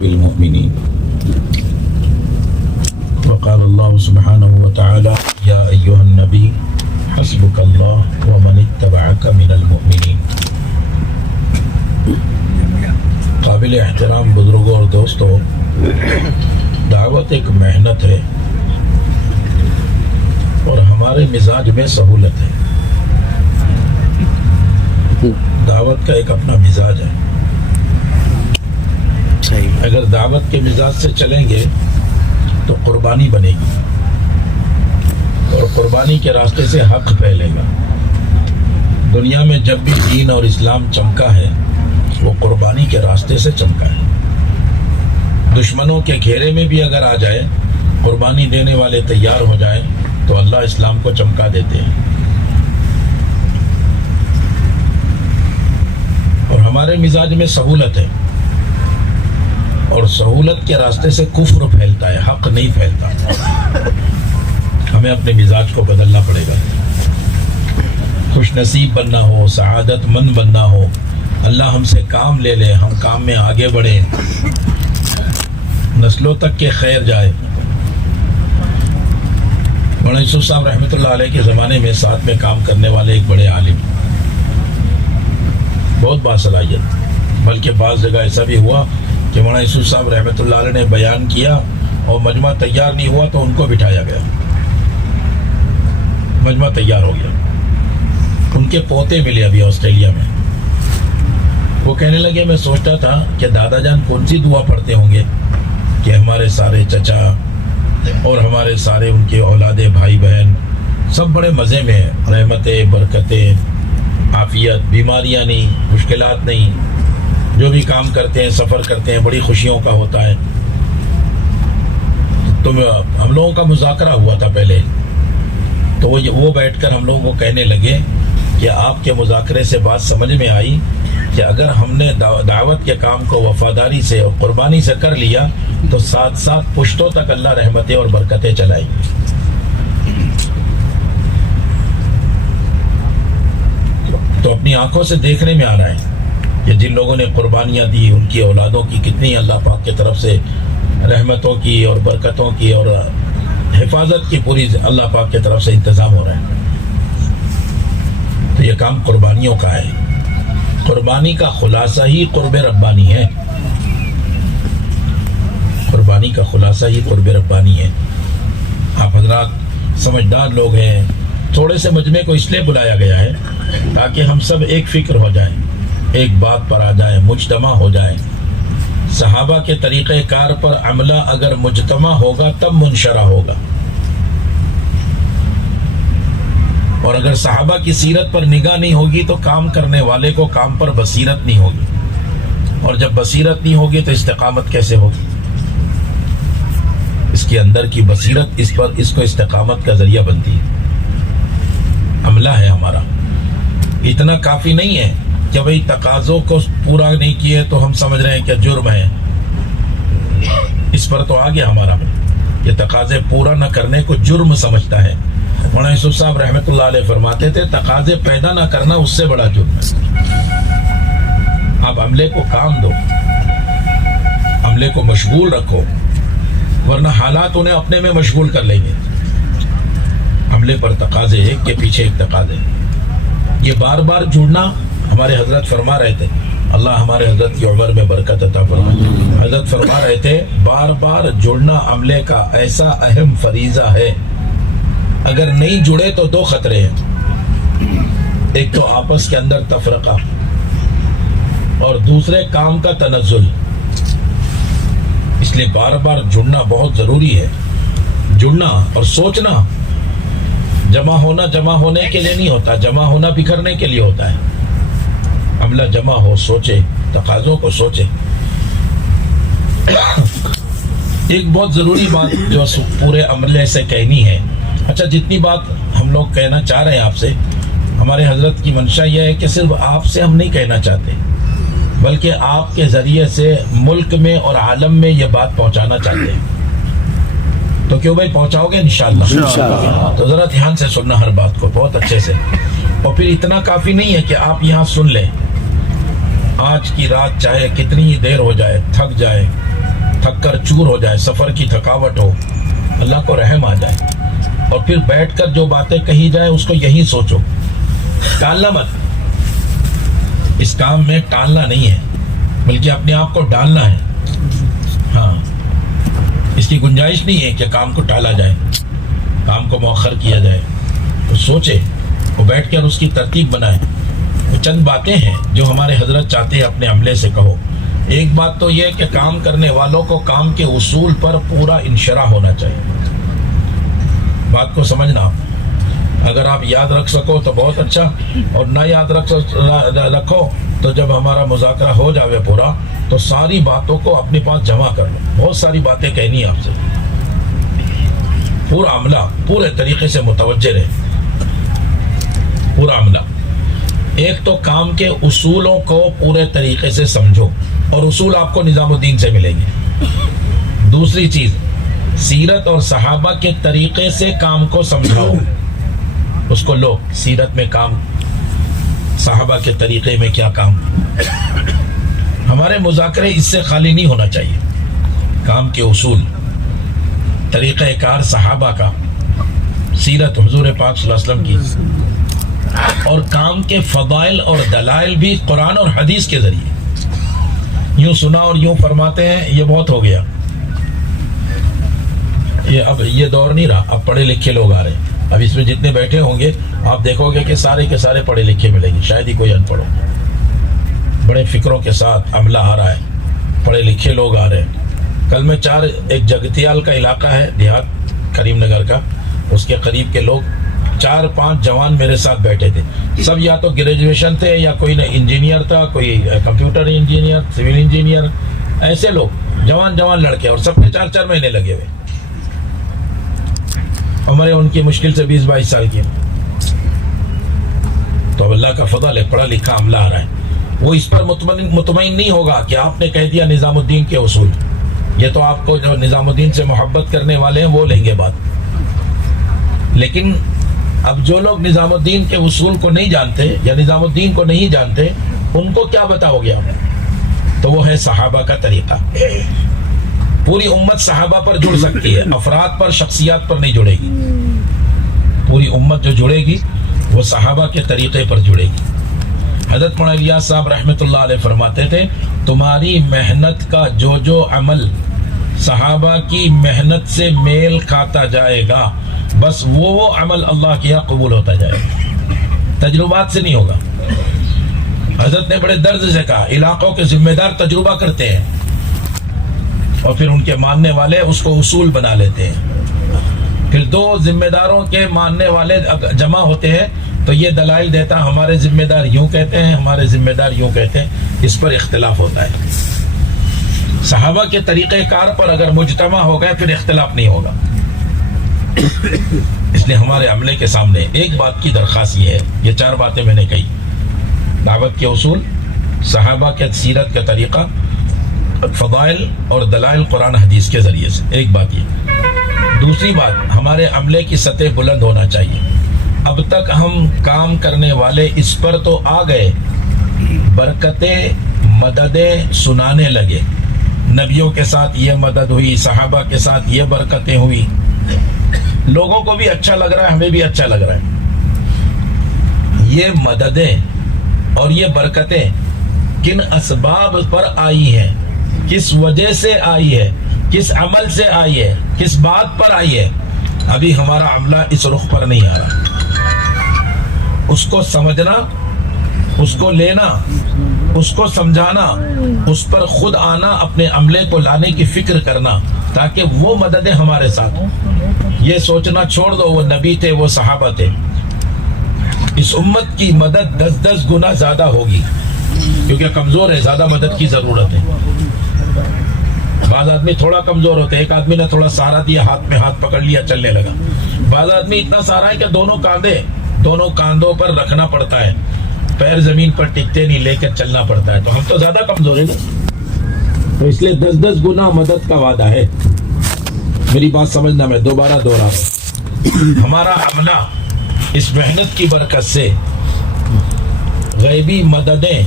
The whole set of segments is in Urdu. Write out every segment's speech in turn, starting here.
بالمؤمنين وقال الله سبحانه وتعالى يا أيها النبي حسبك الله ومن اتبعك من المؤمنين. قابل احترام بزرگوں اور دوستوں، دعوت ایک محنت ہے اور ہمارے مزاج میں سہولت ہے. دعوت کا ایک اپنا مزاج ہے. اگر دعوت کے مزاج سے چلیں گے تو قربانی بنے گی اور قربانی کے راستے سے حق پھیلے گا. دنیا میں جب بھی دین اور اسلام چمکا ہے وہ قربانی کے راستے سے چمکا ہے. دشمنوں کے گھیرے میں بھی اگر آ جائے، قربانی دینے والے تیار ہو جائیں تو اللہ اسلام کو چمکا دیتے ہیں. اور ہمارے مزاج میں سہولت ہے اور سہولت کے راستے سے کفر پھیلتا ہے، حق نہیں پھیلتا. ہمیں اپنے مزاج کو بدلنا پڑے گا. خوش نصیب بننا ہو، سعادت مند بننا ہو، اللہ ہم سے کام لے لے، ہم کام میں آگے بڑھیں، نسلوں تک کے خیر جائے. مولانا یوسف صاحب رحمۃ اللہ علیہ کے زمانے میں ساتھ میں کام کرنے والے ایک بڑے عالم، بہت باصلاحیت. بلکہ بعض جگہ ایسا بھی ہوا کہ مولانا یوسف صاحب رحمۃ اللہ علیہ نے بیان کیا اور مجمع تیار نہیں ہوا تو ان کو بٹھایا گیا. مجمع تیار ہو گیا. ان کے پوتے ملے ابھی آسٹریلیا میں. وہ کہنے لگے میں سوچتا تھا کہ دادا جان کون سی دعا پڑھتے ہوں گے کہ ہمارے سارے چچا اور ہمارے سارے ان کے اولاد بھائی بہن سب بڑے مزے میں ہیں، رحمتیں، برکتیں، عافیت، بیماریاں نہیں، مشکلات نہیں، جو بھی کام کرتے ہیں، سفر کرتے ہیں، بڑی خوشیوں کا ہوتا ہے. تو ہم لوگوں کا مذاکرہ ہوا تھا پہلے، تو وہ بیٹھ کر ہم لوگوں کو کہنے لگے کہ آپ کے مذاکرے سے بات سمجھ میں آئی کہ اگر ہم نے دعوت کے کام کو وفاداری سے اور قربانی سے کر لیا تو ساتھ ساتھ پشتوں تک اللہ رحمتیں اور برکتیں چلائیں گے. تو اپنی آنکھوں سے دیکھنے میں آ رہا ہے کہ جن لوگوں نے قربانیاں دی ان کی اولادوں کی کتنی اللہ پاک کی طرف سے رحمتوں کی اور برکتوں کی اور حفاظت کی پوری اللہ پاک کی طرف سے انتظام ہو رہا ہے. تو یہ کام قربانیوں کا ہے. قربانی کا خلاصہ ہی قرب ربانی ہے. قربانی کا خلاصہ ہی قرب ربانی ہے. آپ حضرات سمجھدار لوگ ہیں. تھوڑے سے مجمع کو اس لیے بلایا گیا ہے تاکہ ہم سب ایک فکر ہو جائیں، ایک بات پر آ جائیں، مجتمع ہو جائیں. صحابہ کے طریقہ کار پر عملہ اگر مجتمع ہوگا تب منشرہ ہوگا، اور اگر صحابہ کی سیرت پر نگاہ نہیں ہوگی تو کام کرنے والے کو کام پر بصیرت نہیں ہوگی، اور جب بصیرت نہیں ہوگی تو استقامت کیسے ہوگی؟ اس کے اندر کی بصیرت اس کو استقامت کا ذریعہ بنتی ہے. عملہ ہے ہمارا. اتنا کافی نہیں ہے کہ بھئی تقاضوں کو پورا نہیں کیے تو ہم سمجھ رہے ہیں کہ جرم ہے. اس پر تو آگے ہمارا یہ تقاضے پورا نہ کرنے کو جرم سمجھتا ہے. مولانا یوسف صاحب رحمۃ اللہ علیہ فرماتے تھے تقاضے پیدا نہ کرنا اس سے بڑا جرم ہے. آپ عملے کو کام دو، عملے کو مشغول رکھو، ورنہ حالات انہیں اپنے میں مشغول کر لیں گے. عملے پر تقاضے، ایک کے پیچھے ایک تقاضے. یہ بار بار جڑنا، ہمارے حضرت فرما رہے تھے، اللہ ہمارے حضرت کی عمر میں برکت عطا فرمائے. حضرت فرما رہے تھے بار بار جڑنا عملے کا ایسا اہم فریضہ ہے، اگر نہیں جڑے تو دو خطرے ہیں. ایک تو آپس کے اندر تفرقہ، اور دوسرے کام کا تنزل. اس لیے بار بار جڑنا بہت ضروری ہے. جڑنا اور سوچنا، جمع ہونے کے لیے نہیں ہوتا، جمع ہونا بکھرنے کے لیے ہوتا ہے. عملہ جمع ہو، سوچے، تقاضوں کو سوچے. ایک بہت ضروری بات جو پورے عملے سے کہنی ہے. اچھا، جتنی بات ہم لوگ کہنا چاہ رہے ہیں آپ سے، ہمارے حضرت کی منشا یہ ہے کہ صرف آپ سے ہم نہیں کہنا چاہتے، بلکہ آپ کے ذریعے سے ملک میں اور عالم میں یہ بات پہنچانا چاہتے ہیں. تو کیوں بھائی پہنچاؤ گے انشاءاللہ. تو ذرا دھیان سے سننا ہر بات کو بہت اچھے سے. اور پھر اتنا کافی نہیں ہے کہ آپ یہاں سن لیں. آج کی رات چاہے کتنی ہی دیر ہو جائے، تھک جائے، تھک کر چور ہو جائے, سفر کی تھکاوٹ ہو, اللہ کو رحم آ جائے, اور پھر بیٹھ کر جو باتیں کہی جائے اس کو یہی سوچو, ٹالنا مت. اس کام میں ٹالنا نہیں ہے, بلکہ اپنے آپ کو ڈالنا ہے. ہاں, اس کی گنجائش نہیں ہے کہ کام کو ٹالا جائے, کام کو مؤخر کیا جائے. تو سوچے, وہ بیٹھ کر اس کی ترتیب بنائے. وہ چند باتیں ہیں جو ہمارے حضرت چاہتے ہیں اپنے عملے سے کہو. ایک بات تو یہ کہ کام کرنے والوں کو کام کے اصول پر پورا انشراح ہونا چاہیے. بات کو سمجھنا, اگر آپ یاد رکھ سکو تو بہت اچھا, اور نہ یاد رکھو تو جب ہمارا مذاکرہ ہو جاوے پورا تو ساری باتوں کو اپنے پاس جمع کر لو. بہت ساری باتیں کہنی ہے آپ سے. پورا عملہ پورے طریقے سے متوجہ رہے, پورا عملہ. ایک تو کام کے اصولوں کو پورے طریقے سے سمجھو, اور اصول آپ کو نظام الدین سے ملیں گے. دوسری چیز, سیرت اور صحابہ کے طریقے سے کام کو سمجھاؤ, اس کو لو. سیرت میں کام, صحابہ کے طریقے میں کیا کام. ہمارے مذاکرے اس سے خالی نہیں ہونا چاہیے. کام کے اصول, طریقہ کار صحابہ کا, سیرت حضور پاک صلی اللہ علیہ وسلم کی, اور کام کے فضائل اور دلائل بھی قرآن اور حدیث کے ذریعے. یوں سنا اور یوں فرماتے ہیں, یہ بہت ہو گیا. اب یہ دور نہیں رہا, اب پڑھے لکھے لوگ آ رہے ہیں. اب اس میں جتنے بیٹھے ہوں گے آپ دیکھو گے کہ سارے کے سارے پڑھے لکھے ملیں گے, شاید ہی کوئی ان پڑھ ہو. بڑے فکروں کے ساتھ عملہ آ رہا ہے, پڑھے لکھے لوگ آ رہے ہیں. کل میں ایک جگتیال کا علاقہ ہے دیہات کریم نگر کا, اس کے قریب کے لوگ 4-5 جوان میرے ساتھ بیٹھے تھے. سب یا تو گریجویشن تھے یا کوئی انجینئر تھا, کوئی کمپیوٹر انجینئر, سول انجینئر, ایسے لوگ جوان لڑکے, اور سب کے 4-4 مہینے لگے ہوئے. عمریں ان کی مشکل سے 20-22 سال کی. تو اللہ کا فضل ہے, پڑھا لکھا عملہ آ رہا ہے. وہ اس پر مطمئن نہیں ہوگا کہ آپ نے کہہ دیا نظام الدین کے اصول. یہ تو آپ کو جو نظام الدین سے محبت کرنے والے ہیں وہ لیں گے بات. لیکن اب جو لوگ نظام الدین کے اصول کو نہیں جانتے یا نظام الدین کو نہیں جانتے, ان کو کیا بتاؤ گے آپ؟ تو وہ ہے صحابہ کا طریقہ. پوری امت صحابہ پر جڑ سکتی ہے, افراد پر, شخصیات پر نہیں جڑے گی. پوری امت جو جڑے گی وہ صحابہ کے طریقے پر جڑے گی. حضرت مولانا الیاس صاحب رحمۃ اللہ علیہ فرماتے تھے, تمہاری محنت کا جو عمل صحابہ کی محنت سے میل کھاتا جائے گا, بس وہ عمل اللہ کے یہاں قبول ہوتا جائے گا. تجربات سے نہیں ہوگا. حضرت نے بڑے درد سے کہا, علاقوں کے ذمہ دار تجربہ کرتے ہیں اور پھر ان کے ماننے والے اس کو اصول بنا لیتے ہیں. پھر 2 ذمہ داروں کے ماننے والے جمع ہوتے ہیں تو یہ دلائل دیتا, ہمارے ذمہ دار یوں کہتے ہیں, ہمارے ذمہ دار یوں کہتے ہیں. اس پر اختلاف ہوتا ہے. صحابہ کے طریقہ کار پر اگر مجتمع ہو گئے پھر اختلاف نہیں ہوگا. اس لیے ہمارے عملے کے سامنے ایک بات کی درخواست یہ ہے, یہ 4 باتیں میں نے کہی, دعوت کے اصول, صحابہ کے سیرت کا طریقہ, فضائل اور دلائل قرآن حدیث کے ذریعے سے. ایک بات یہ. دوسری بات, ہمارے عملے کی سطح بلند ہونا چاہیے. اب تک ہم کام کرنے والے اس پر تو آ گئے, برکتیں مددیں سنانے لگے. نبیوں کے ساتھ یہ مدد ہوئی, صحابہ کے ساتھ یہ برکتیں ہوئی. لوگوں کو بھی اچھا لگ رہا ہے, ہمیں بھی اچھا لگ رہا ہے. یہ مددیں اور یہ برکتیں کن اسباب پر آئی ہیں, کس وجہ سے آئی ہے, کس عمل سے آئی ہے, کس بات پر آئی ہے, ابھی ہمارا عملہ اس رخ پر نہیں آ رہا. اس کو سمجھنا, اس کو لینا, اس کو سمجھانا, اس پر خود آنا, اپنے عملے کو لانے کی فکر کرنا تاکہ وہ مددیں ہمارے ساتھ. یہ سوچنا چھوڑ دو وہ نبی تھے, وہ صحابہ تھے. اس امت کی مدد 10 گنا زیادہ ہوگی کیونکہ کمزور ہے, زیادہ مدد کی ضرورت ہے. بعض آدمی تھوڑا کمزور ہوتے ہیں, ایک آدمی نے تھوڑا سہارا دیا, ہاتھ میں ہاتھ پکڑ لیا, چلنے لگا. بعض آدمی اتنا سہارا ہے کہ دونوں کاندھوں پر رکھنا پڑتا ہے, پیر زمین پر ٹکتے نہیں, لے کر چلنا پڑتا ہے. تو ہم تو زیادہ کمزور ہیں, تو اس لیے 10 گنا مدد کا وعدہ ہے. میری بات سمجھنا, میں دوبارہ دوہرا رہا ہوں. ہمارا عملہ اس محنت کی برکت سے غیبی مددیں,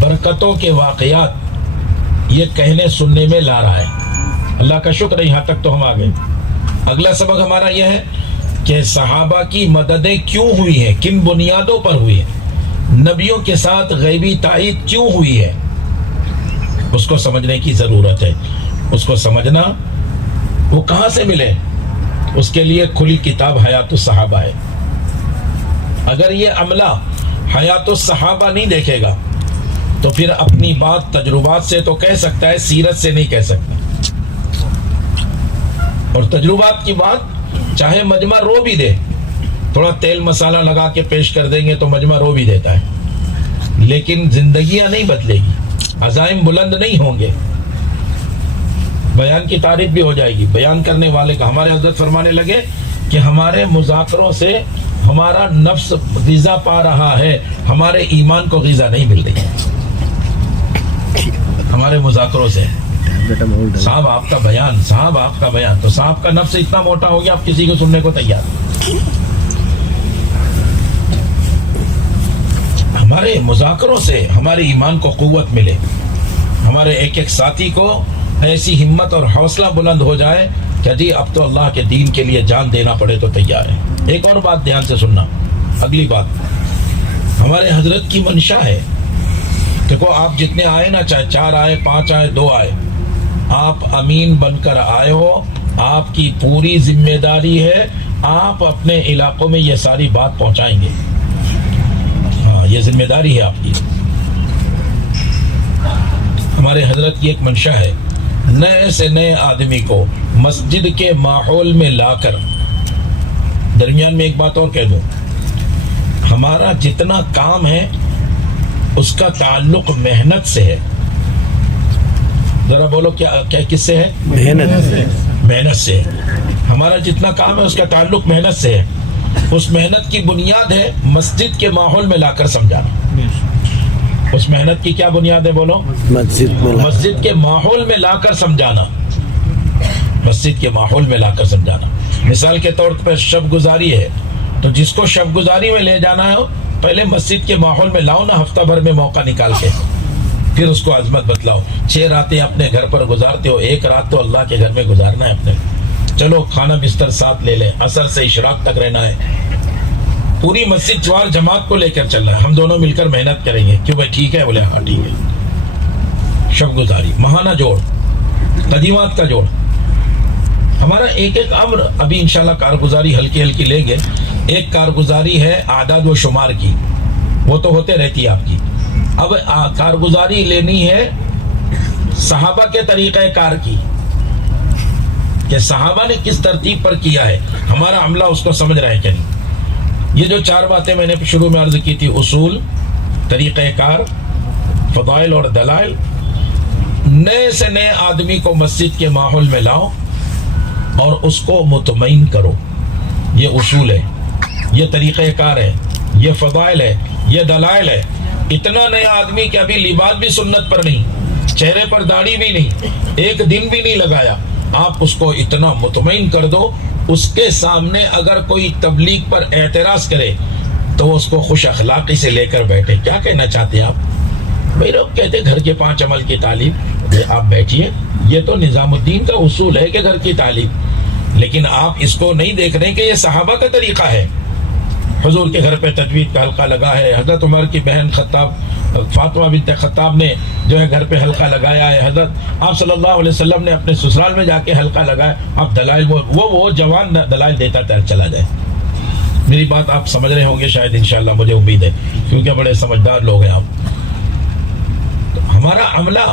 برکتوں کے واقعات یہ کہنے سننے میں لا رہا ہے. اللہ کا شکر ہے یہاں تک تو ہم آ گئے. اگلا سبق ہمارا یہ ہے کہ صحابہ کی مددیں کیوں ہوئی ہیں, کن بنیادوں پر ہوئی ہیں, نبیوں کے ساتھ غیبی تائید کیوں ہوئی ہے, اس کو سمجھنے کی ضرورت ہے. اس کو سمجھنا وہ کہاں سے ملے, اس کے لیے کھلی کتاب حیات الصحابہ ہے. اگر یہ عملہ حیات الصحابہ نہیں دیکھے گا تو پھر اپنی بات تجربات سے تو کہہ سکتا ہے, سیرت سے نہیں کہہ سکتا. اور تجربات کی بات چاہے مجمع رو بھی دے, تھوڑا تیل مسالہ لگا کے پیش کر دیں گے تو مجمع رو بھی دیتا ہے, لیکن زندگیاں نہیں بدلے گی, عزائم بلند نہیں ہوں گے, بیان کی تعریف بھی ہو جائے گی بیان کرنے والے کا. ہمارے حضرت فرمانے لگے کہ ہمارے مذاکروں سے ہمارا نفس غذا پا رہا ہے, ہمارے ایمان کو غذا نہیں مل رہی ہے ہمارے مذاکروں سے. صاحب آپ کا بیان, صاحب آپ کا بیان, تو صاحب کا نفس اتنا موٹا ہو گیا آپ کسی کو سننے کو تیار. ہمارے مذاکروں سے ہمارے ایمان کو قوت ملے, ہمارے ایک ایک ساتھی کو ایسی ہمت اور حوصلہ بلند ہو جائے کہ جی اب تو اللہ کے دین کے لیے جان دینا پڑے تو تیار ہے. ایک اور بات دھیان سے سننا, اگلی بات ہمارے حضرت کی منشا ہے. دیکھو آپ جتنے آئے نا, چاہے 4 آئے 5 آئے 2 آئے, آپ امین بن کر آئے ہو, آپ کی پوری ذمہ داری ہے, آپ اپنے علاقوں میں یہ ساری بات پہنچائیں گے. ہاں یہ ذمہ داری ہے آپ کی. ہمارے حضرت کی ایک منشا ہے, نئے سے نئے آدمی کو مسجد کے ماحول میں لا کر. درمیان میں ایک بات اور کہہ دوں, ہمارا جتنا کام ہے اس کا تعلق محنت سے ہے. ذرا بولو کیا کس سے ہے؟ محنت سے. ہمارا جتنا کام ہے اس کا تعلق محنت سے ہے. اس محنت کی بنیاد ہے مسجد کے ماحول میں لا کر سمجھانا. اس محنت کی کیا بنیاد ہے بولو؟ مسجد کے ماحول میں لا کر سمجھانا. مسجد کے ماحول میں لا کر سمجھانا. مثال کے طور پر شب گزاری ہے, تو جس کو شب گزاری میں لے جانا ہے پہلے مسجد کے ماحول میں لاؤ نا, ہفتہ بھر میں موقع نکال کے, پھر اس کو عظمت بتلاؤ. 6 راتیں اپنے گھر پر گزارتے ہو, 1 رات تو اللہ کے گھر میں گزارنا ہے اپنے. چلو کھانا بستر ساتھ لے لیں, عصر سے اشراق تک رہنا ہے, پوری مسجد جوار جماعت کو لے کر چل رہا ہے, ہم دونوں مل کر محنت کریں گے. کیوں بھائی ٹھیک ہے؟ بولے ہاں ٹھیک ہے. شب گزاری, ماہانہ جوڑ, قدیمات کا جوڑ. ہمارا ایک ایک امر ابھی انشاءاللہ کارگزاری ہلکی ہلکی لیں گے. ایک کارگزاری ہے اعداد و شمار کی, وہ تو ہوتے رہتی ہے آپ کی. اب کارگزاری لینی ہے صحابہ کے طریقہ کار کی, کہ صحابہ نے کس ترتیب پر کیا ہے, ہمارا عملہ اس کو سمجھ رہا ہے کہ نہیں. یہ جو 4 باتیں میں نے شروع میں عرض کی تھی, اصول, طریقہ کار, فضائل اور دلائل, نئے سے نئے آدمی کو مسجد کے ماحول میں لاؤ اور اس کو مطمئن کرو. یہ اصول ہے, یہ طریقہ کار ہے, یہ فضائل ہے, یہ دلائل ہے. اتنا نیا آدمی کہ ابھی لباس بھی سنت پر نہیں, چہرے پر داڑھی بھی نہیں, 1 دن بھی نہیں لگایا, آپ اس کو اتنا مطمئن کر دو. اس کے سامنے اگر کوئی تبلیغ پر اعتراض کرے تو اس کو خوش اخلاقی سے لے کر بیٹھے. کیا کہنا چاہتے ہیں آپ؟ بھائی لوگ کہتے گھر کے 5 عمل کی تعلیم, آپ بیٹھیے, یہ تو نظام الدین کا اصول ہے کہ گھر کی تعلیم, لیکن آپ اس کو نہیں دیکھ رہے کہ یہ صحابہ کا طریقہ ہے. حضور کے گھر پہ تجوید کا حلقہ لگا ہے, حضرت عمر کی بہن فاطمہ بنت خطاب نے جو ہے گھر پہ حلقہ لگایا ہے, حضرت آپ صلی اللہ علیہ وسلم نے اپنے سسرال میں جا کے حلقہ لگایا. آپ دلائل وہ جوان دلائل دیتا چلا جائے. میری بات آپ سمجھ رہے ہوں گے شاید, انشاءاللہ مجھے امید ہے, کیونکہ بڑے سمجھدار لوگ ہیں آپ. ہمارا عملہ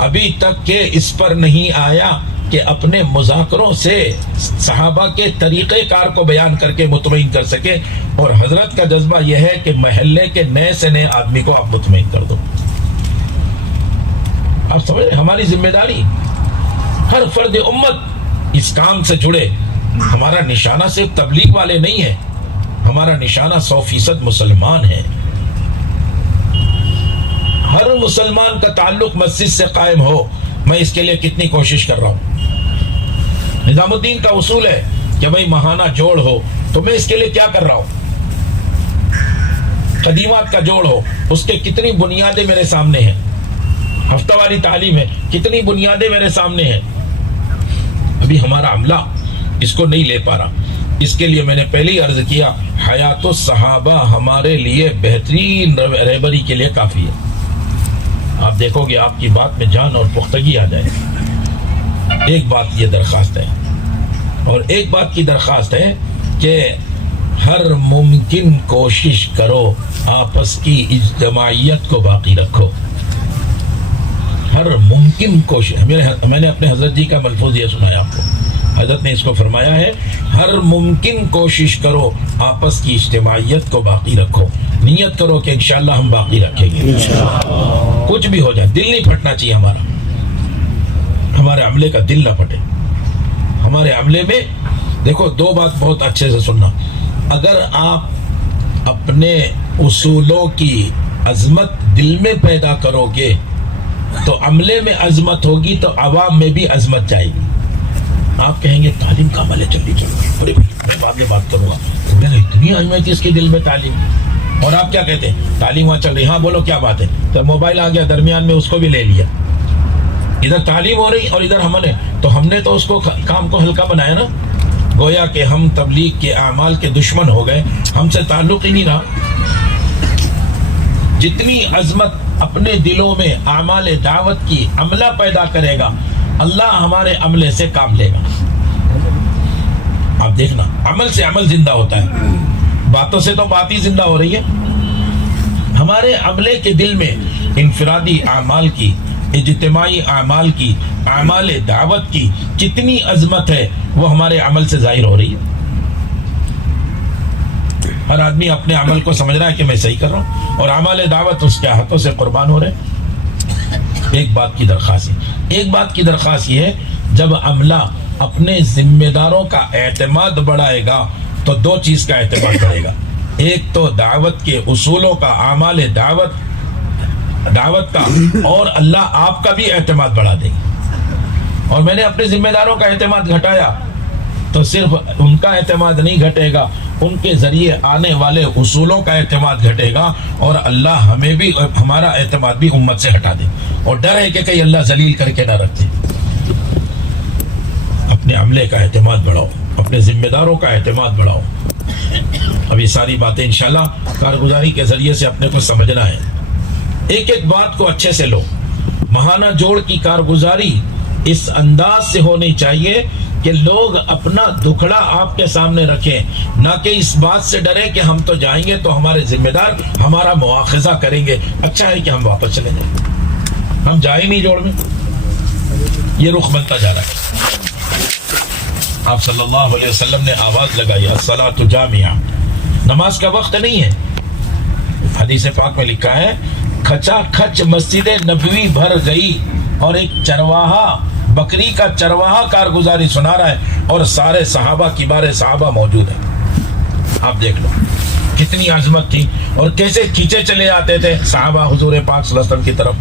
ابھی تک کہ اس پر نہیں آیا کہ اپنے مذاکروں سے صحابہ کے طریقہ کار کو بیان کر کے مطمئن کر سکے. اور حضرت کا جذبہ یہ ہے کہ محلے کے نئے سے نئے آدمی کو آپ مطمئن کر دو. آپ سمجھ رہے, ہماری ذمہ داری, ہر فرد امت اس کام سے جڑے. ہمارا نشانہ صرف تبلیغ والے نہیں ہے, ہمارا نشانہ 100% مسلمان ہے. ہر مسلمان کا تعلق مسجد سے قائم ہو. میں اس کے لیے کتنی کوشش کر رہا ہوں. نظام الدین کا اصول ہے کہ بھائی ماہانہ جوڑ ہو, تو میں اس کے لیے کیا کر رہا ہوں. قدیمات کا جوڑ ہو, اس کے کتنی بنیادیں میرے سامنے ہیں. ہفتہ واری تعلیم ہے، کتنی بنیادیں میرے سامنے ہیں، ابھی ہمارا عملہ اس کو نہیں لے پا رہا. اس کے لیے میں نے پہلے ہی عرض کیا، حیات الصحابہ ہمارے لیے بہترین رہبری کے لیے کافی ہے. آپ دیکھو گے آپ کی بات میں جان اور پختگی آ جائے. ایک بات یہ درخواست ہے، اور ایک بات کی درخواست ہے کہ ہر ممکن کوشش کرو آپس کی اجتماعیت کو باقی رکھو. ہر ممکن کوشش، میں نے اپنے حضرت جی کا ملفوظ یہ سنایا آپ کو. حضرت نے اس کو فرمایا ہے، ہر ممکن کوشش کرو آپس کی اجتماعیت کو باقی رکھو. نیت کرو کہ انشاءاللہ ہم باقی رکھیں گے. کچھ بھی ہو جائے دل نہیں پھٹنا چاہیے ہمارا. ہمارے عملے کا دل نہ پھٹے. ہمارے عملے میں دیکھو دو بات بہت اچھے سے سننا. اگر آپ اپنے اصولوں کی عظمت دل میں پیدا کرو گے تو عملے میں عظمت ہوگی تو عوام میں بھی عظمت جائے گی. آپ کہیں گے تعلیم کا عمل ہے، جلدی چلو میں بعد میں بات کروں گا. میں نے اتنی اہمیت اس کے دل میں تعلیم، اور آپ کیا کہتے ہیں تعلیم وہاں چل رہی، ہاں بولو کیا بات ہے. تو موبائل آ گیا درمیان میں، اس کو بھی لے لیا. ادھر تعلیم ہو رہی اور ادھر عمل ہے، تو ہم نے تو اس کو کام کو ہلکا بنایا نا. گویا کہ ہم تبلیغ کے اعمال کے دشمن ہو گئے، ہم سے تعلق ہی نہیں رہا. جتنی عظمت اپنے دلوں میں اعمال دعوت کی عملہ پیدا کرے گا، اللہ ہمارے عملے سے کام لے گا. آپ دیکھنا عمل سے عمل زندہ ہوتا ہے، باتوں سے تو بات ہی زندہ ہو رہی ہے. ہمارے عملے کے دل میں انفرادی اعمال کی، اجتماعی اعمال کی، اعمال دعوت کی جتنی عظمت ہے وہ ہمارے عمل سے ظاہر ہو رہی ہے. ہر آدمی اپنے عمل کو سمجھ رہا ہے کہ میں صحیح کر رہا ہوں، اور اعمال دعوت اس کے ہاتھوں سے قربان ہو رہے ہیں. ایک بات کی درخواست ہے، ایک بات کی درخواست یہ ہے، جب عملہ اپنے ذمہ داروں کا اعتماد بڑھائے گا تو دو چیز کا اعتماد بڑھے گا. ایک تو دعوت کے اصولوں کا، اعمال دعوت کا، اور اللہ آپ کا بھی اعتماد بڑھا دے گا. اور میں نے اپنے ذمہ داروں کا اعتماد گھٹایا تو صرف ان کا اعتماد نہیں گھٹے گا، ان کے ذریعے آنے والے اصولوں کا اعتماد گھٹے گا، اور اللہ ہمیں بھی، ہمارا اعتماد بھی امت سے ہٹا دے. اور ڈر ہے کہ کہیں اللہ ذلیل کر کے نہ رکھ دے. اپنے عملے کا اعتماد بڑھاؤ، اپنے ذمہ داروں کا اعتماد بڑھاؤ. اب یہ ساری باتیں انشاءاللہ کارگزاری کے ذریعے سے اپنے کو سمجھنا ہے. ایک ایک بات کو اچھے سے لو. ماہانہ جوڑ کی کارگزاری اس انداز سے ہونی چاہیے کہ لوگ اپنا دکھڑا آپ کے سامنے رکھیں، نہ کہ اس بات سے ڈرے کہ ہم تو جائیں گے تو ہمارے ذمہ دار ہمارا مواخذہ کریں گے، اچھا ہے کہ ہم واپس چلے جائیں. ہم جائیں نہیں جوڑ میں. یہ رخ بنتا جا رہا ہے. آپ صلی اللہ علیہ وسلم نے آواز لگائی، الصلاۃ جامعہ، نماز کا وقت نہیں ہے. حدیث پاک میں لکھا ہے، کھچا کھچ مسجد نبوی بھر گئی، اور ایک چرواہا، بکری کا چرواہا کارگزاری سنا رہا ہے، اور سارے صحابہ کبار صحابہ موجود ہیں. آپ دیکھ لو کتنی عظمت تھی، اور کیسے کھینچے چلے آتے تھے صحابہ حضور پاک صلی اللہ علیہ وسلم کی طرف.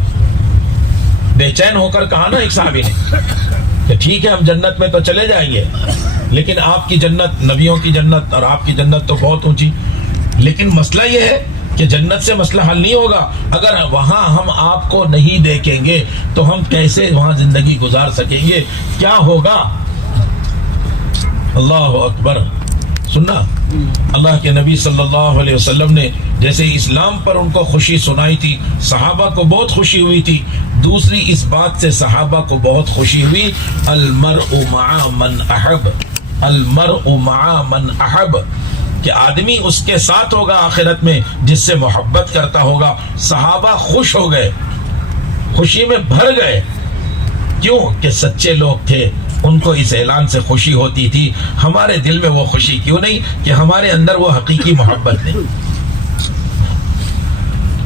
بے چین ہو کر کہا نا ایک صحابی نے کہ ٹھیک ہے ہم جنت میں تو چلے جائیں گے، لیکن آپ کی جنت، نبیوں کی جنت اور آپ کی جنت تو بہت اونچی. لیکن مسئلہ یہ ہے کہ جنت سے مسئلہ حل نہیں ہوگا. اگر وہاں ہم آپ کو نہیں دیکھیں گے تو ہم کیسے وہاں زندگی گزار سکیں گے؟ کیا ہوگا؟ اللہ اکبر. سننا، اللہ کے نبی صلی اللہ علیہ وسلم نے جیسے اسلام پر ان کو خوشی سنائی تھی، صحابہ کو بہت خوشی ہوئی تھی. دوسری اس بات سے صحابہ کو بہت خوشی ہوئی، المرء مع من احب، المرء مع من احب، کہ آدمی اس کے ساتھ ہوگا آخرت میں جس سے محبت کرتا ہوگا. صحابہ خوش ہو گئے، خوشی میں بھر گئے. کیوں؟ کہ سچے لوگ تھے، ان کو اس اعلان سے خوشی ہوتی تھی. ہمارے دل میں وہ خوشی کیوں نہیں کہ ہمارے اندر وہ حقیقی محبت نہیں.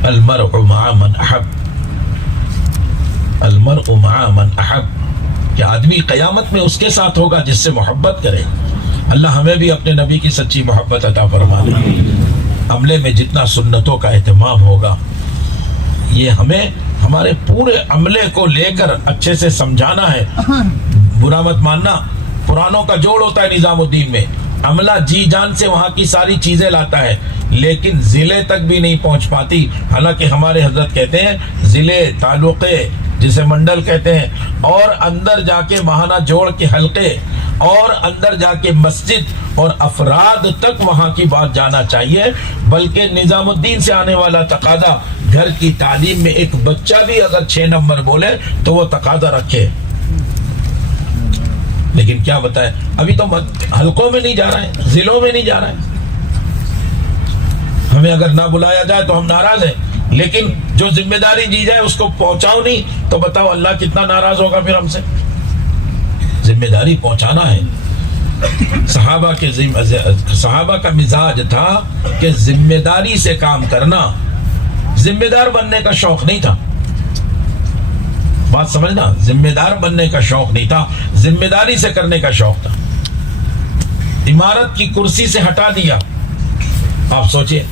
المرء مع من احب، المرء مع من احب، کہ آدمی قیامت میں اس کے ساتھ ہوگا جس سے محبت کرے. اللہ ہمیں بھی اپنے نبی کی سچی محبت عطا فرمائے. عملے میں جتنا سنتوں کا اہتمام ہوگا، یہ ہمیں ہمارے پورے عملے کو لے کر اچھے سے سمجھانا ہے. برا مت ماننا، پرانوں کا جوڑ ہوتا ہے نظام الدین میں. عملہ جی جان سے وہاں کی ساری چیزیں لاتا ہے، لیکن ضلع تک بھی نہیں پہنچ پاتی. حالانکہ ہمارے حضرت کہتے ہیں ضلع، تعلقے، جسے منڈل کہتے ہیں، اور اندر جا کے ماہانہ جوڑ کے حلقے، اور اندر جا کے مسجد اور افراد تک وہاں کی بات جانا چاہیے، بلکہ نظام الدین سے آنے والا تقاضا گھر کی تعلیم میں ایک بچہ بھی اگر 6 نمبر بولے تو وہ تقاضا رکھے. لیکن کیا بتائے، ابھی تو حلقوں میں نہیں جا رہے ہیں، ضلعوں میں نہیں جا رہے ہیں. ہمیں اگر نہ بلایا جائے تو ہم ناراض ہیں، لیکن جو ذمہ داری دی جائے اس کو پہنچاؤ نہیں تو بتاؤ اللہ کتنا ناراض ہوگا پھر ہم سے. ذمہ داری پہنچانا ہے. صحابہ کا مزاج تھا کہ ذمہ داری سے کام کرنا، ذمہ دار بننے کا شوق نہیں تھا. بات سمجھنا، ذمہ دار بننے کا شوق نہیں تھا، ذمہ داری سے کرنے کا شوق تھا. عمارت کی کرسی سے ہٹا دیا، آپ سوچئے،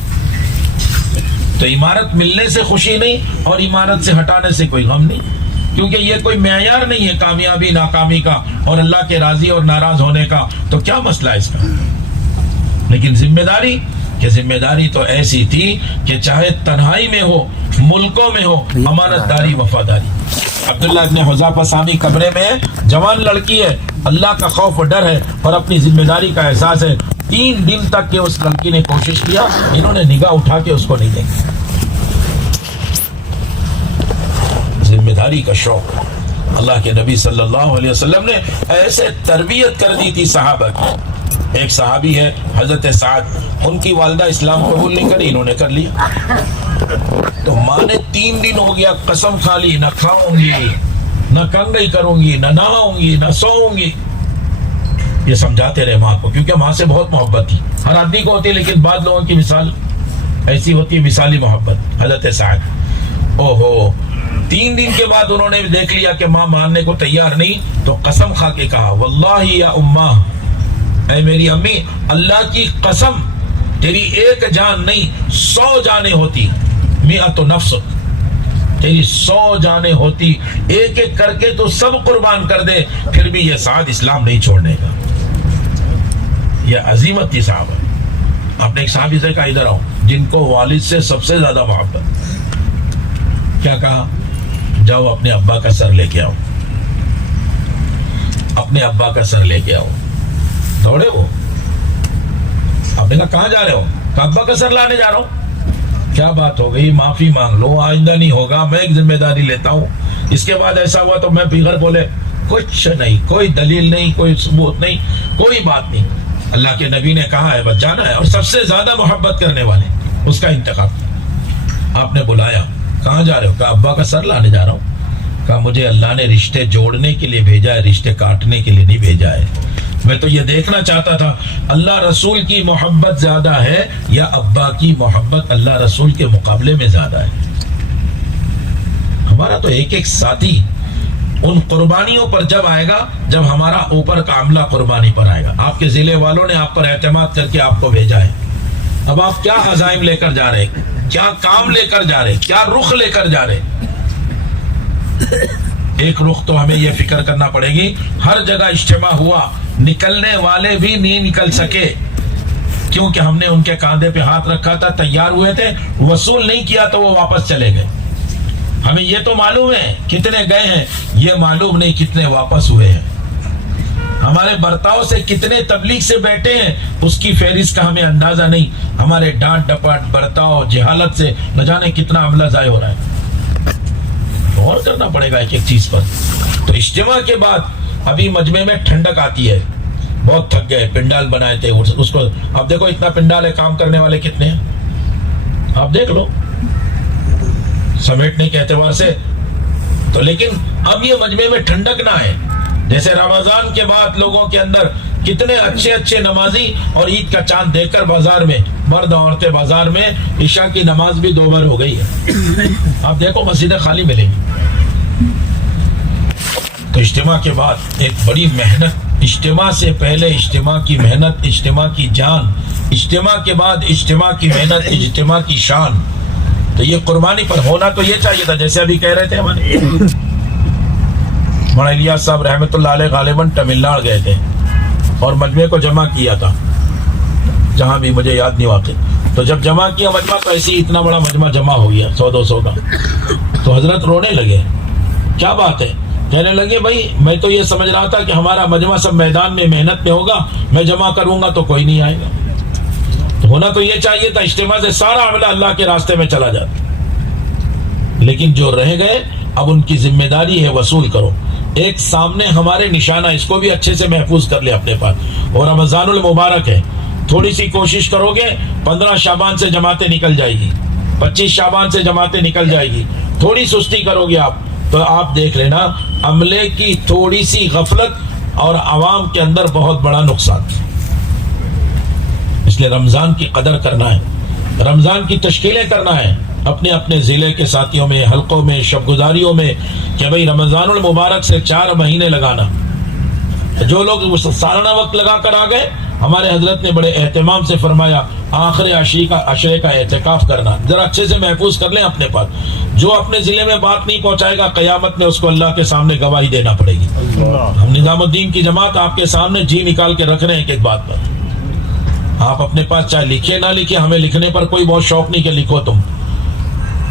تو عمارت ملنے سے خوشی نہیں اور عمارت سے ہٹانے سے کوئی غم نہیں، کیونکہ یہ کوئی معیار نہیں ہے کامیابی ناکامی کا اور اللہ کے راضی اور ناراض ہونے کا. تو کیا مسئلہ ہے اس کا؟ لیکن ذمہ داری تو ایسی تھی کہ چاہے تنہائی میں ہو، ملکوں میں ہو، امانت داری وفاداری. عبداللہ ابن حذافہ سامی کمرے میں، جوان لڑکی ہے، اللہ کا خوف و ڈر ہے اور اپنی ذمہ داری کا احساس ہے. 3 دن تک کہ اس لڑکی نے کوشش کیا، انہوں نے نگاہ اٹھا کے اس کو نہیں دیکھی. ذمہ داری کا شوق. اللہ کے نبی صلی اللہ علیہ وسلم نے ایسے تربیت کر دی تھی صحابہ کی. ایک صحابی ہے حضرت سعد، ان کی والدہ اسلام قبول نہیں کری، انہوں نے کر لیا. تو ماں نے 3 دن ہو گیا قسم کھا لی، نہ کھاؤں گی، نہ کنگھی کروں گی، نہ نہاؤں گی، نہ سوؤں گی. یہ سمجھاتے رہے ماں کو، کیونکہ ماں سے بہت محبت تھی. ہر آدمی کو ہوتی ہے، لیکن بعض لوگوں کی مثال ایسی ہوتی ہے، مثالی محبت. حضرت سعد، اوہو، 3 دن کے بعد انہوں نے دیکھ لیا کہ ماں ماننے کو تیار نہیں، تو قسم کھا کے کہا، واللہ یا اماں، اے میری امی، اللہ کی قسم، تیری ایک جان نہیں 100 جانیں ہوتی، 100 نفس، تیری 100 جانیں ہوتی، ایک ایک کر کے تو سب قربان کر دے، پھر بھی یہ سعد اسلام نہیں چھوڑنے کا. یہ عظیمت تھی صحابہ. آپ نے ایک صحابی سے کہا ادھر آؤ، جن کو والد سے سب سے زیادہ محبت. کیا کہا؟ جاؤ اپنے ابا کا سر لے کے آؤ، اپنے ابا کا سر لے کے آؤ. دوڑے وہ. آپ نے کہا کہاں جا رہے ہو؟ کہا ابا کا سر لانے جا رہا ہوں. کیا بات ہو گئی؟ معافی مانگ لو، آئندہ نہیں ہوگا، میں ایک ذمہ داری لیتا ہوں. اس کے بعد ایسا ہوا تو میں بغیر بولے کچھ نہیں، کوئی دلیل نہیں، کوئی ثبوت نہیں، کوئی بات نہیں. اللہ کے نبی نے کہا ہے بس جانا ہے، اور سب سے زیادہ محبت کرنے والے اس کا انتخاب. آپ نے بلایا، کہاں جا رہے ہو؟ کہا ابا کا سر لانے جا رہا ہوں. کہا مجھے اللہ نے رشتے جوڑنے کے لیے بھیجا ہے، رشتے کاٹنے کے لیے نہیں بھیجا ہے. میں تو یہ دیکھنا چاہتا تھا اللہ رسول کی محبت زیادہ ہے یا ابا کی محبت اللہ رسول کے مقابلے میں زیادہ ہے. ہمارا تو ایک ایک ساتھی ان قربانیوں پر جب آئے گا جب ہمارا اوپر کا عملہ قربانی پر آئے گا. آپ کے ضلع والوں نے آپ پر اعتماد کر کے آپ کو بھیجا ہے. اب آپ کیا عزائم لے کر جا رہے، کیا کام لے کر جا رہے، کیا رخ لے کر جا رہے. ایک رخ تو ہمیں یہ فکر کرنا پڑے گی، ہر جگہ اجتماع ہوا، نکلنے والے بھی نہیں نکل سکے کیونکہ ہم نے ان کے کاندھے پہ ہاتھ رکھا تھا، تیار ہوئے تھے، وصول نہیں کیا تو وہ واپس چلے گئے. ہمیں یہ تو معلوم ہے کتنے گئے ہیں، یہ معلوم نہیں کتنے واپس ہوئے ہیں. ہمارے برتاؤ سے کتنے تبلیغ سے بیٹھے ہیں اس کی فہرست کا ہمیں اندازہ نہیں. ہمارے ڈانٹ ڈپٹ، برتاؤ، جہالت سے نہ جانے کتنا عملہ ضائع ہو رہا ہے. غور کرنا پڑے گا ایک ایک چیز پر. تو اجتماع کے بعد ابھی مجمع میں ٹھنڈک آتی ہے، بہت تھک گئے، پنڈال بنائے تھے اس کو. اب دیکھو اتنا پنڈال ہے، کام کرنے والے کتنے ہیں آپ دیکھ لو سمیٹنے کے اعتبار سے. تو لیکن اب یہ مجمع میں ٹھنڈک نہ ہے. جیسے رمضان کے بعد لوگوں کے اندر کتنے اچھے اچھے نمازی اور عید کا چاند دیکھ کر بازار میں مرد عورتیں بازار میں عشاء کی نماز بھی 2 بار ہو گئی ہے. آپ دیکھو مسجدیں خالی ملیں گی. تو اجتماع کے بعد ایک بڑی محنت، اجتماع سے پہلے اجتماع کی محنت، اجتماع کی جان، اجتماع کے بعد اجتماع کی محنت، اجتماع کی شان. تو یہ قربانی پر ہونا تو یہ چاہیے تھا. جیسے ابھی کہہ رہے تھے ہمارے مولانا الیاس صاحب رحمۃ اللہ علیہ غالباً تمل ناڈو گئے تھے اور مجمع کو جمع کیا تھا، جہاں بھی مجھے یاد نہیں واقع. تو جب جمع کیا مجمع تو ایسے ہی اتنا بڑا مجمع جمع ہو گیا 100-200 کا. تو حضرت رونے لگے کیا بات ہے؟ کہنے لگے بھائی میں تو یہ سمجھ رہا تھا کہ ہمارا مجمع سب میدان میں محنت میں ہوگا، میں جمع کروں گا تو کوئی نہیں آئے گا، تو ہونا تو یہ چاہیے تھا اجتماع سے سارا عملہ اللہ کے راستے میں چلا جاتا، لیکن جو رہ گئے اب ان کی ذمہ داری ہے وصول کرو۔ ایک سامنے ہمارے نشانہ، اس کو بھی اچھے سے محفوظ کر لے اپنے پاس، اور رمضان المبارک ہے، تھوڑی سی کوشش کرو گے 15 شعبان سے جماعتیں نکل جائے گی، 25 شعبان سے جماعتیں نکل جائے گی، تھوڑی سستی کرو گے آپ تو آپ دیکھ لینا عملے کی تھوڑی سی غفلت اور عوام کے اندر بہت بڑا نقصان۔ اس لیے رمضان کی قدر کرنا ہے، رمضان کی تشکیلیں کرنا ہے اپنے اپنے ضلع کے ساتھیوں میں، حلقوں میں، شب گزاریوں میں، کہ بھئی رمضان المبارک سے 4 مہینے لگانا۔ جو لوگ سالانہ وقت لگا کر آ گئے، ہمارے حضرت نے بڑے اہتمام سے فرمایا آخر عشرے کا اعتکاف کرنا، ذرا اچھے سے محفوظ کر لیں اپنے پاس۔ جو اپنے ضلع میں بات نہیں پہنچائے گا قیامت میں اس کو اللہ کے سامنے گواہی دینا پڑے گی۔ ہم نظام الدین کی جماعت آپ کے سامنے جی نکال کے رکھ رہے ہیں ایک بات پر، آپ اپنے پاس چاہے لکھے نہ لکھے، ہمیں لکھنے پر کوئی بہت شوق نہیں کہ لکھو تم۔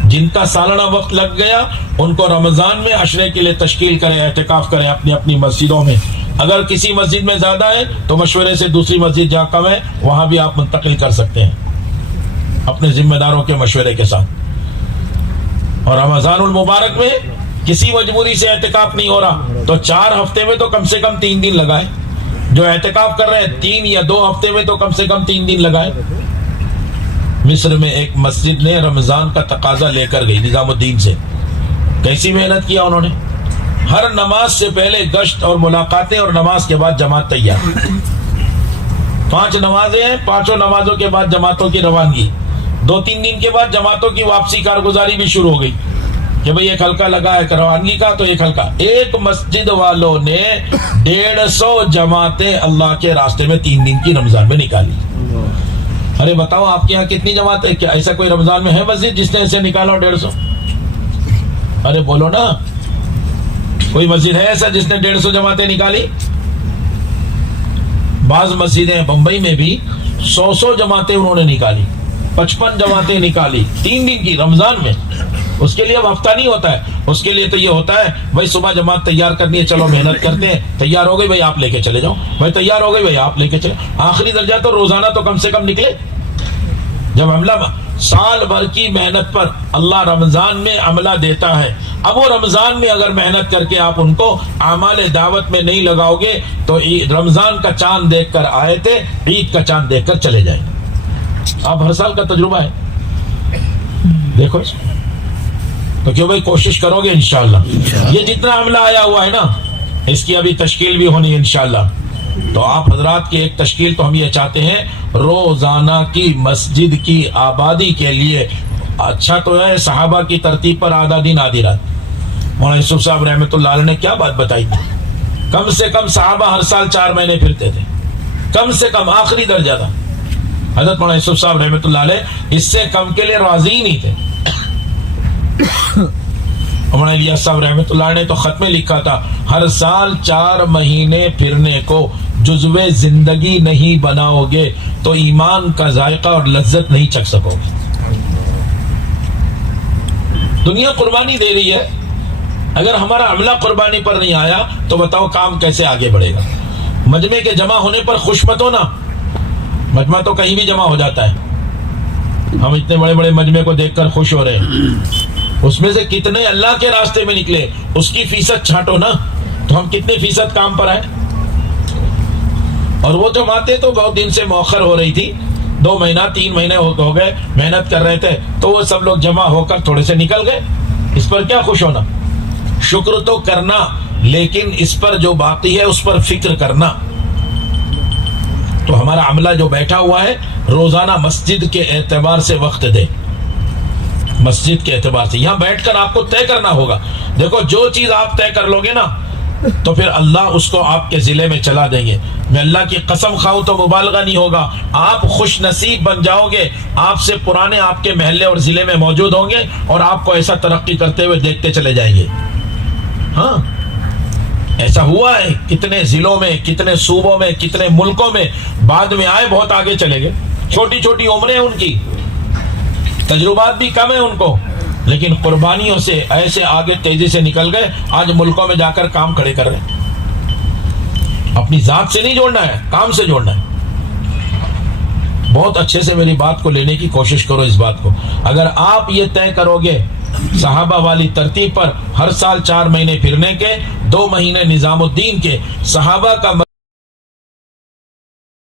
جن کا سالانہ وقت لگ گیا ان کو رمضان میں عشرے کے لیے تشکیل کریں، اعتکاف کریں اپنی اپنی مسجدوں میں۔ اگر کسی مسجد میں زیادہ ہے تو مشورے سے دوسری مسجد جہاں کم ہے وہاں بھی آپ منتقل کر سکتے ہیں اپنے ذمہ داروں کے مشورے کے ساتھ۔ اور رمضان المبارک میں کسی مجبوری سے اعتکاف نہیں ہو رہا تو 4 ہفتے میں تو کم سے کم 3 دن لگائے، جو اعتکاف کر رہے ہیں 3 یا 2 ہفتے میں تو کم سے کم 3 دن لگائے۔ مصر میں ایک مسجد نے رمضان کا تقاضا لے کر گئی نظام الدین سے، کیسی محنت کیا انہوں نے، ہر نماز سے پہلے گشت اور ملاقاتیں، اور نماز کے بعد جماعت تیار۔ 5 نمازیں ہیں، 5 نمازوں کے بعد جماعتوں کی روانگی، 2-3 دن کے بعد جماعتوں کی واپسی کارگزاری بھی شروع ہو گئی کہ بھئی ایک حلقہ لگا ہے روانگی کا تو ایک حلقہ۔ ایک مسجد والوں نے 150 جماعتیں اللہ کے راستے میں 3 دن کی رمضان میں نکالی۔ ارے بتاؤ آپ کے یہاں کتنی جماعتیں؟ کیا ایسا کوئی رمضان میں ہے مسجد جس نے ایسے نکالا 150؟ ارے بولو نا، کوئی مسجد ہے ایسا جس نے 150 جماعتیں نکالی؟ بعض مسجدیں بمبئی میں بھی 100 جماعتیں انہوں نے نکالی، 55 جماعتیں نکالی 3 دن کی رمضان میں۔ اس کے لیے اب ہفتہ نہیں ہوتا ہے، اس کے لیے تو یہ ہوتا ہے بھائی صبح جماعت تیار کرنی ہے، چلو محنت کرتے ہیں، تیار ہو گئی بھائی آپ لے کے چلے جاؤ، بھائی تیار ہو گئی بھائی آپ لے کے چلے۔ آخری درجہ تو روزانہ تو کم سے کم نکلے۔ جب عملہ سال بھر کی محنت پر اللہ رمضان میں عملہ دیتا ہے، اب وہ رمضان میں اگر محنت کر کے آپ ان کو اعمال دعوت میں نہیں لگاؤ گے تو رمضان کا چاند دیکھ کر آئے تھے، عید کا چاند دیکھ کر چلے جائیں۔ آپ ہر سال کا تجربہ ہے، دیکھو تو کیوں بھائی کوشش کرو گے انشاءاللہ۔ یہ جتنا عملہ آیا ہوا ہے نا اس کی ابھی تشکیل بھی ہونی ہے انشاءاللہ۔ تو آپ حضرات کی ایک تشکیل تو ہم یہ چاہتے ہیں روزانہ کی مسجد کی آبادی کے لیے۔ اچھا تو ہے صحابہ کی ترتیب پر آدھا دن آدھی رات، مولانا یوسف صاحب رحمۃ اللہ علیہ نے کیا بات بتائی تھی، کم سے کم صحابہ ہر سال 4 مہینے پھرتے تھے، کم سے کم آخری درجہ تھا۔ حضرت مولانا یوسف صاحب رحمۃ اللہ علیہ اس سے کم کے لیے راضی ہی نہیں تھے۔ مولانا الیاس صاحب رحمۃ اللہ نے تو خط میں لکھا تھا ہر سال 4 مہینے پھرنے کو جزو زندگی نہیں بناؤ گے تو ایمان کا ذائقہ اور لذت نہیں چکھ سکو گے۔ دنیا قربانی دے رہی ہے، اگر ہمارا عملہ قربانی پر نہیں آیا تو بتاؤ کام کیسے آگے بڑھے گا۔ مجمع کے جمع ہونے پر خوش مت ہونا، مجمع تو کہیں بھی جمع ہو جاتا ہے، ہم اتنے بڑے بڑے مجمع کو دیکھ کر خوش ہو رہے ہیں، اس میں سے کتنے اللہ کے راستے میں نکلے اس کی فیصد چھانٹو نا، تو ہم کتنے فیصد کام پر آئے۔ اور وہ جماعتیں تو بہت دن سے مؤخر ہو رہی تھی، 2 مہینہ 3 مہینے ہو گئے محنت کر رہے تھے، تو وہ سب لوگ جمع ہو کر تھوڑے سے نکل گئے، اس پر کیا خوش ہونا، شکر تو کرنا، لیکن اس پر جو باقی ہے اس پر فکر کرنا۔ تو ہمارا عملہ جو بیٹھا ہوا ہے روزانہ مسجد کے اعتبار سے وقت دے، مسجد کے اعتبار سے یہاں بیٹھ کر آپ کو طے کرنا ہوگا۔ دیکھو جو چیز آپ طے کر لو گے نا تو پھر اللہ اس کو آپ کے ضلع میں چلا دیں گے۔ میں اللہ کی قسم کھاؤں تو مبالغہ نہیں ہوگا، آپ خوش نصیب بن جاؤ گے، آپ سے پرانے آپ کے محلے اور ضلع میں موجود ہوں گے اور آپ کو ایسا ترقی کرتے ہوئے دیکھتے چلے جائیں گے۔ ہاں ایسا ہوا ہے، کتنے ضلعوں میں، کتنے صوبوں میں، کتنے ملکوں میں، بعد میں آئے بہت آگے چلے گئے، چھوٹی چھوٹی عمریں ان کی، تجربات بھی کم ہیں ان کو، لیکن قربانیوں سے ایسے آگے تیزی سے نکل گئے، آج ملکوں میں جا کر کام کھڑے کر رہے ہیں۔ اپنی ذات سے نہیں جوڑنا ہے، کام سے جوڑنا ہے۔ بہت اچھے سے میری بات کو لینے کی کوشش کرو اس بات کو۔ اگر آپ یہ طے کرو گے صحابہ والی ترتیب پر، ہر سال 4 مہینے پھرنے کے، 2 مہینے نظام الدین کے، صحابہ کا